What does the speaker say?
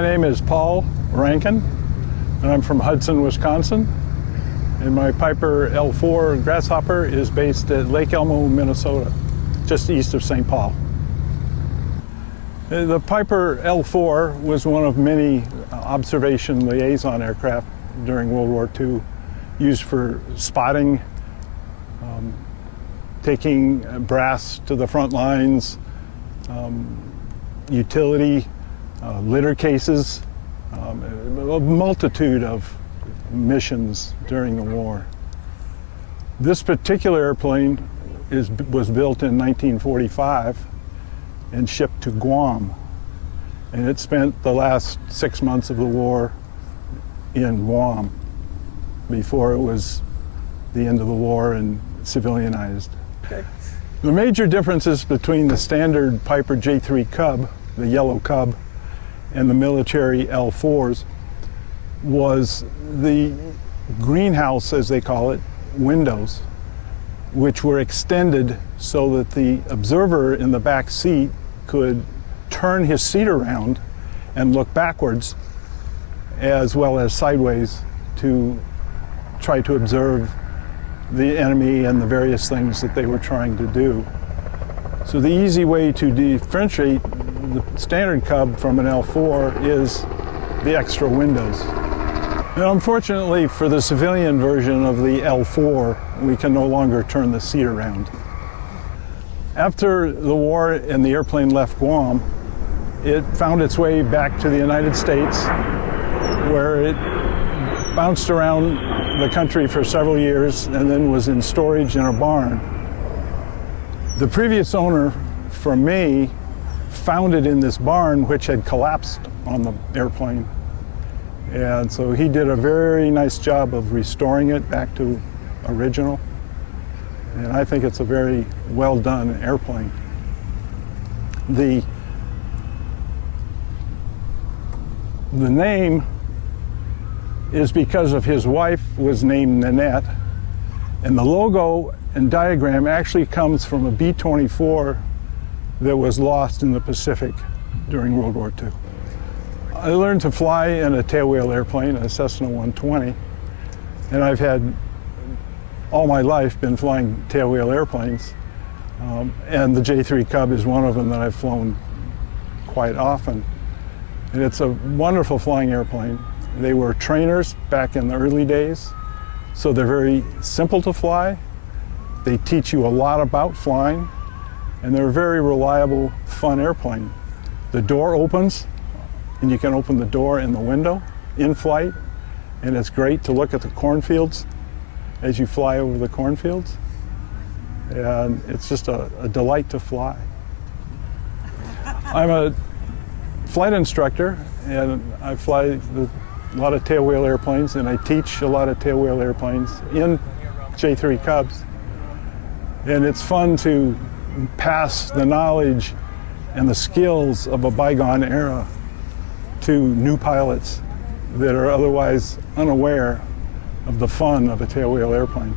My name is Paul Rankin, and I'm from Hudson, Wisconsin. And my Piper L4 Grasshopper is based at Lake Elmo, Minnesota, just east of St. Paul. The Piper L4 was one of many observation liaison aircraft during World War II, used for spotting, taking brass to the front lines, utility, litter cases, a multitude of missions during the war. This particular airplane was built in 1945 and shipped to Guam. And it spent the last 6 months of the war in Guam before it was the end of the war and civilianized. Okay. The major differences between the standard Piper J3 Cub, the yellow Cub, and the military L4s was the greenhouse, as they call it, windows, which were extended so that the observer in the back seat could turn his seat around and look backwards as well as sideways to try to observe the enemy and the various things that they were trying to do. So the easy way to differentiate the standard Cub from an L4 is the extra windows. And unfortunately for the civilian version of the L4, we can no longer turn the seat around. After the war and the airplane left Guam, it found its way back to the United States, where it bounced around the country for several years and then was in storage in a barn. The previous owner, from me, found it in this barn which had collapsed on the airplane. And so he did a very nice job of restoring it back to original. And I think it's a very well done airplane. The name is because of his wife was named Nanette, and the logo and diagram actually comes from a B-24 that was lost in the Pacific during World War II. I learned to fly in a tailwheel airplane, a Cessna 120, and I've had all my life been flying tailwheel airplanes, and the J3 Cub is one of them that I've flown quite often. And it's a wonderful flying airplane. They were trainers back in the early days, so they're very simple to fly. They teach you a lot about flying, and they're a very reliable, fun airplane. The door opens, and you can open the door and the window in flight, and it's great to look at the cornfields as you fly over the cornfields. And it's just a delight to fly. I'm a flight instructor, and I fly a lot of tailwheel airplanes, and I teach a lot of tailwheel airplanes in J3 Cubs. And it's fun to pass the knowledge and the skills of a bygone era to new pilots that are otherwise unaware of the fun of a tailwheel airplane.